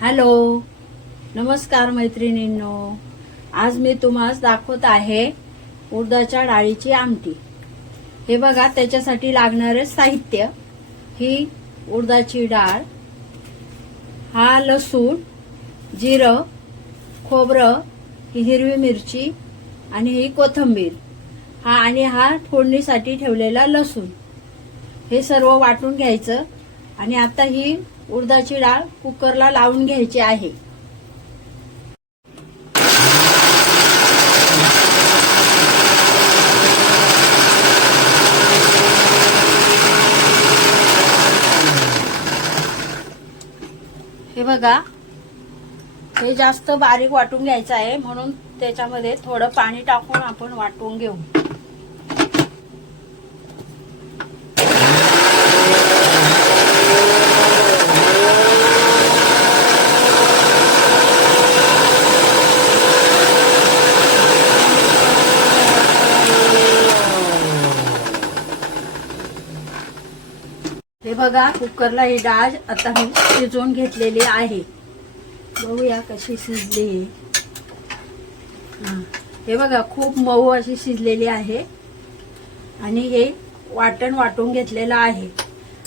Hello. नमस्कार मैत्रिणींनो. आज मी तुम्हाला दाखवत आहे उडदाच्या डाळीची आमटी. हे बघा त्याच्यासाठी लागणारे साहित्य. ही उडदाची डाळ हा लसूण जिरं खोबरं ही हिरवी मिरची आणि ही कोथिंबीर. हा आणि हा फोडणीसाठी ठेवलेला लसूण. हे सर्व वाटून घ्यायचं आणि आता ही उडदाची डाळ कुकरला लावून घ्यायची आहे. हे बघा हे जास्त बारीक वाटून घ्यायचं आहे म्हणून त्याच्यामध्ये थोडं पाणी टाकून आपण वाटून घेऊ. बघा कुकरला ही डाळ आता मी शिजवून घेतलेली आहे. बघूया कशी शिजली हे. बघा खूप मऊ अशी शिजलेली आहे. आणि हे वाटण वाटून घेतलेलं आहे.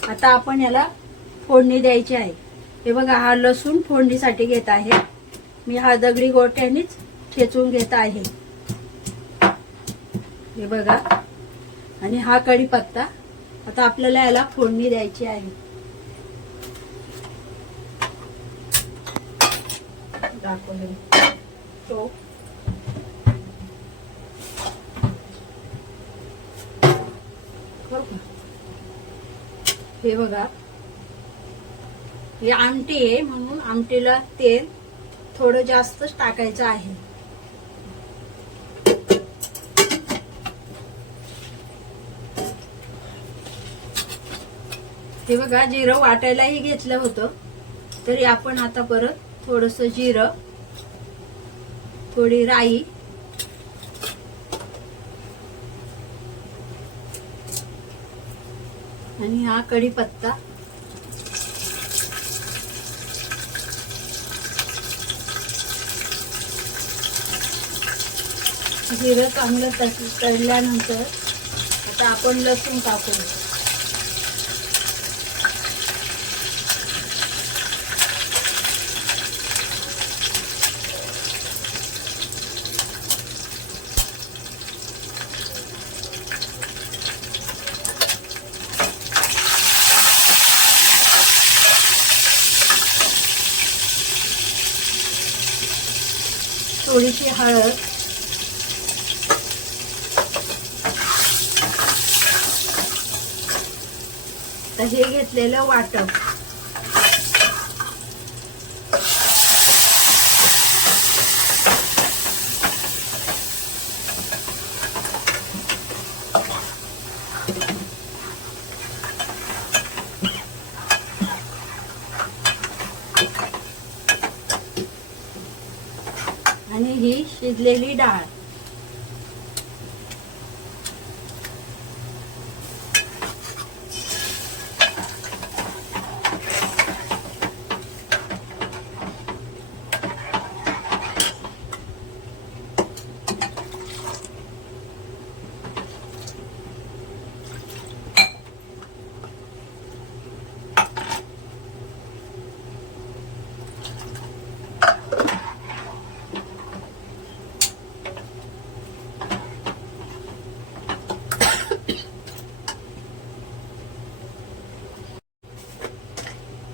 आता आपण याला फोडणी द्यायची आहे. हे बघा हा लसूण फोडणीसाठी घेत आहे. मी हा दगडी गोट्यानेच ठेचून घेत आहे. हे बघा. आणि हा कढीपत्ता आता आपल्याला याला फोडणी द्यायची आहे. तो. हो का? हे बघा. हे आमटी आहे म्हणून आमटीला तेल थोडं जास्तच टाकायचं आहे. हे बघा जिरं वाटायलाही घेतलं होतं. तरी आपण आता परत थोडस जिरं थोडी राई आणि हा कढीपत्ता. जिरं चांगलं तळल्यानंतर आता आपण लसूण टाकू थोडीशी हळद. हे घेतलेलं वाटप आणि ही शिजलेली डाळ.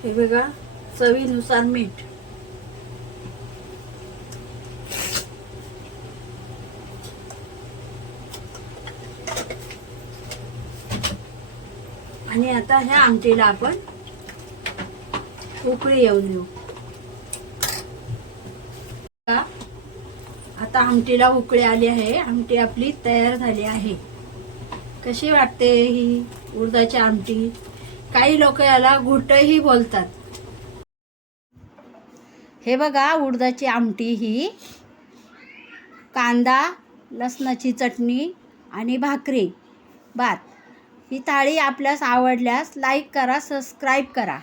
हे बघा चवीनुसार मीठ. आणि आता ह्या आमटीला आपण उकळी येऊन देऊ. आता आमटीला उकळी आली आहे. आमटी आपली तयार झाली आहे. कशी वाटते ही उडदाची आमटी? काही लोक याला घुटही बोलतात. हे बघा उडदाची आमटी ही. कांदा लसणाची चटणी आणि भाकरी. भात ही थाळी आपल्यास आवडल्यास लाईक करा सबस्क्राईब करा.